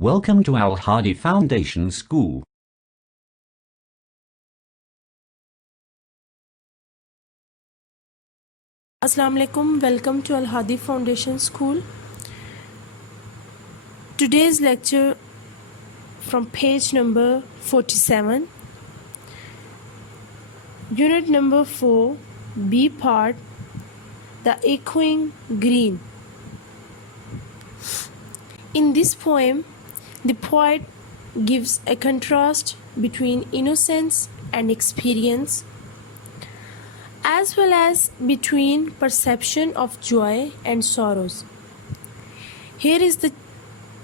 Welcome to Al Hadi Foundation School. Assalamu alaikum. Welcome to Al Hadi Foundation School. Today's lecture from page number 47, unit number 4, B part, the echoing green. In this poem, the poet gives a contrast between innocence and experience, as well as between perception of joy and sorrows. Here is the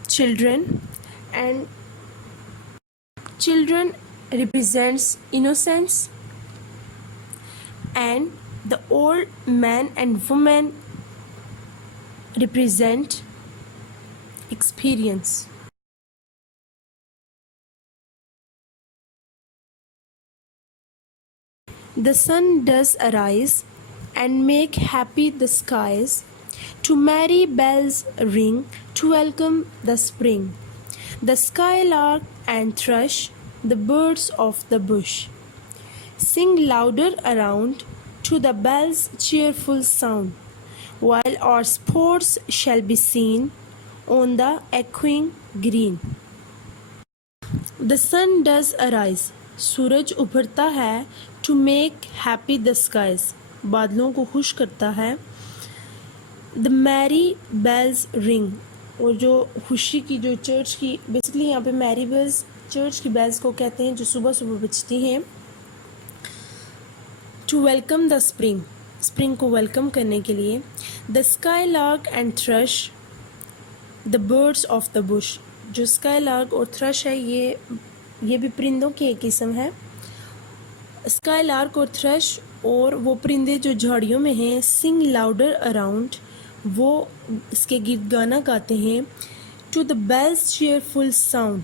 children, and children represents innocence, and the old man and woman represent experience. The sun does arise and make happy the skies, to merry bells ring to welcome the spring. The skylark and thrush, the birds of the bush, sing louder around to the bells' cheerful sound, while our sports shall be seen on the echoing green. The sun does arise, सूरज उभरता है, to make happy the skies, बादलों को खुश करता है. The merry bells ring, और जो खुशी की जो चर्च की, बेसिकली यहाँ पे मैरी बेल्स चर्च की बेल्स को कहते हैं जो सुबह सुबह बजती हैं. To welcome the spring, spring को वेलकम करने के लिए. The skylark and thrush, the birds of the bush, जो skylark और thrush है ये भी परिंदों की एक किस्म है. skylark और thrush और वो परिंदे जो झाड़ियों में हैं, sing louder around, वो इसके गिर्द गाना गाते हैं. To the bells cheerful sound,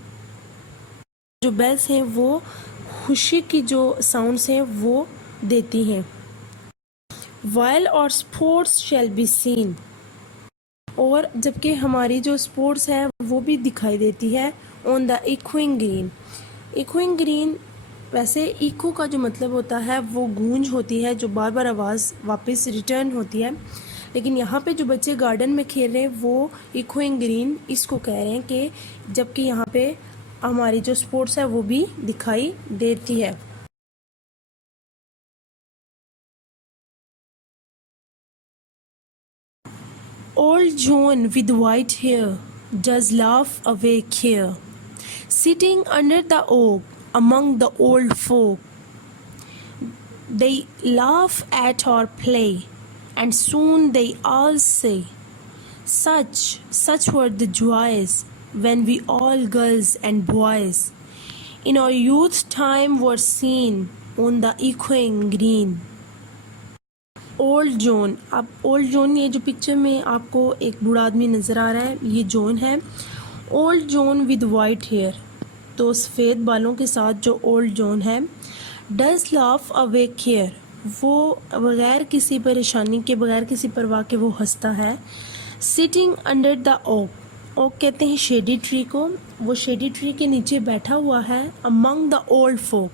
जो bells हैं वो खुशी की जो sounds हैं वो देती हैं. While our sports shall be seen, और जबकि हमारी जो स्पोर्ट्स है वो भी दिखाई देती है on the echoing green. echoing green, वैसे इको का जो मतलब होता है वो गूंज होती है, जो बार बार आवाज़ वापस रिटर्न होती है. लेकिन यहाँ पे जो बच्चे गार्डन में खेल रहे हैं वो echoing green इसको कह रहे हैं कि जबकि यहाँ पे हमारी जो स्पोर्ट्स है वो भी दिखाई देती है. Old John with white hair does laugh away care, sitting under the oak among the old folk. They laugh at our play, and soon they all say, such were the joys when we all girls and boys in our youth time were seen on the echoing green. Old John, अब old John, ये जो picture में आपको एक बूढ़ा आदमी नज़र आ रहा है ये जॉन है. Old John with white hair, तो सफ़ेद बालों के साथ जो ओल्ड जॉन है. डज लाफ अवे केयर, वो बग़ैर किसी परेशानी के, बग़ैर किसी परवाह के वो हंसता है. Sitting under the oak, oak कहते हैं शेडी ट्री को, वो शेडी ट्री के नीचे बैठा हुआ है. Among the old folk,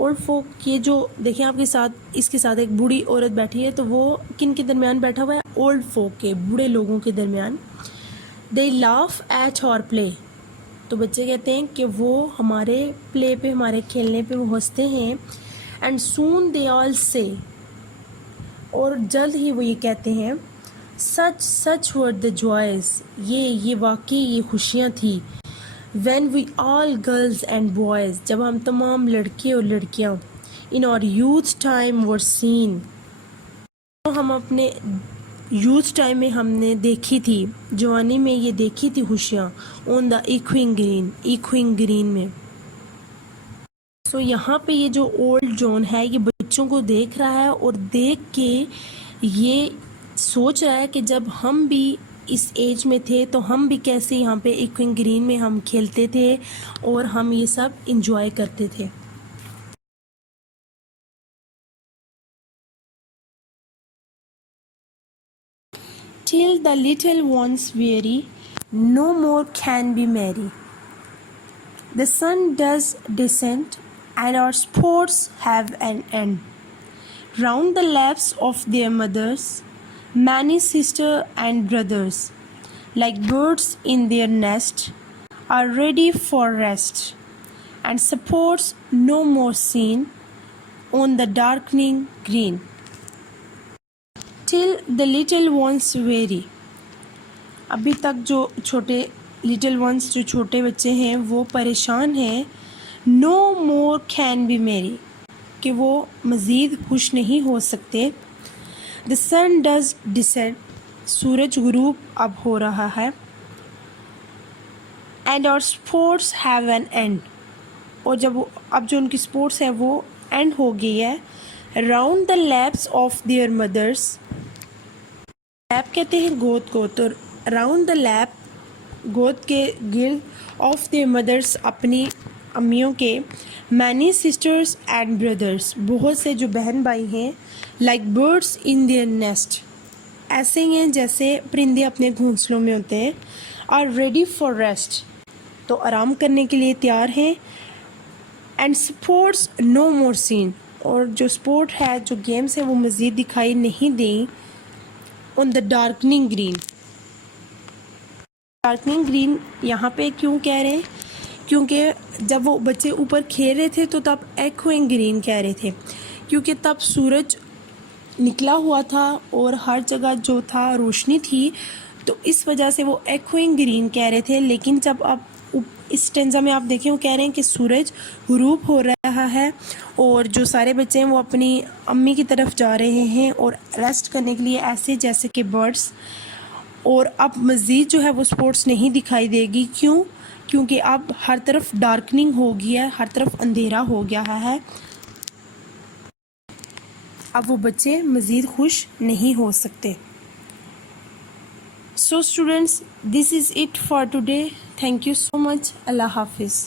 old folk, ये जो देखें आपके साथ, इसके साथ एक बूढ़ी औरत बैठी है, तो वो किन के दरमियान बैठा हुआ है? ओल्ड फोक के, बूढ़े लोगों के दरमियान. दे लाफ एट और प्ले, तो बच्चे कहते हैं कि वो हमारे प्ले पे, हमारे खेलने पे वो हंसते हैं. एंड सून दे ऑल से, और जल्द ही वो ये कहते हैं, सच वर द जॉयज़, ये वाकई ये खुशियाँ थी. When we all girls and boys, जब हम तमाम लड़के और लड़कियाँ in our youth time were seen, तो हम अपने यूथ टाइम में हमने देखी थी, जवानी में ये देखी थी खुशियाँ on the echoing green में. सो यहाँ पे ये जो ओल्ड जॉन है ये बच्चों को देख रहा है और देख के ये सोच रहा है कि जब हम भी इस एज में थे तो हम भी कैसे यहाँ पे echoing green में हम खेलते थे और हम ये सब इंजॉय करते थे. Till the little ones weary no more can be merry. The sun does descend, and our sports have an end. Round the laps of their mothers, many sisters and brothers, like birds in their nest, are ready for rest, and supports no more seen on the darkening green. Till the little ones weary. अभी तक जो छोटे little ones जो छोटे बच्चे हैं वो परेशान हैं. नो मोर कैन बी मेरी, कि वो मज़ीद खुश नहीं हो सकते. द सन डज डिसेंड, सूरज गुरूब अब हो रहा है. And our sports have an end, और जब अब जो उनकी स्पोर्ट्स है वो एंड हो गई है. Round the laps of their mothers, lap कहते हैं गोद को, तो राउंड द लैप गोद के गिर्द ऑफ देयर मदर्स अपनी अम्मियों के. मैनी सिस्टर्स एंड ब्रदर्स, बहुत से जो बहन भाई हैं. Like birds in their nest, ऐसे ही हैं जैसे परिंदे अपने घोंसलों में होते हैं. आर रेडी फॉर रेस्ट, तो आराम करने के लिए तैयार हैं. And sports no more seen, और जो स्पोर्ट है जो गेम्स हैं वो मज़ीद दिखाई नहीं दें. On the darkening green, darkening green यहाँ पे क्यों कह रहे हैं? क्योंकि जब वो बच्चे ऊपर खेल रहे थे तो तब एक्विंग ग्रीन कह रहे थे, क्योंकि तब सूरज निकला हुआ था और हर जगह जो था रोशनी थी, तो इस वजह से वो एक्विंग ग्रीन कह रहे थे. लेकिन जब अब इस स्टेंजा में आप देखें वो कह रहे हैं कि सूरज गुरूब हो रहा है और जो सारे बच्चे हैं वो अपनी अम्मी की तरफ जा रहे हैं और रेस्ट करने के लिए, ऐसे जैसे कि बर्ड्स. और अब मज़ीद जो है वो स्पोर्ट्स नहीं दिखाई देगी. क्यों? क्योंकि अब हर तरफ डार्कनिंग हो गया है, हर तरफ अंधेरा हो गया है. अब वो बच्चे मज़ीद खुश नहीं हो सकते. So students, this is it for today. Thank you so much. Allah Hafiz.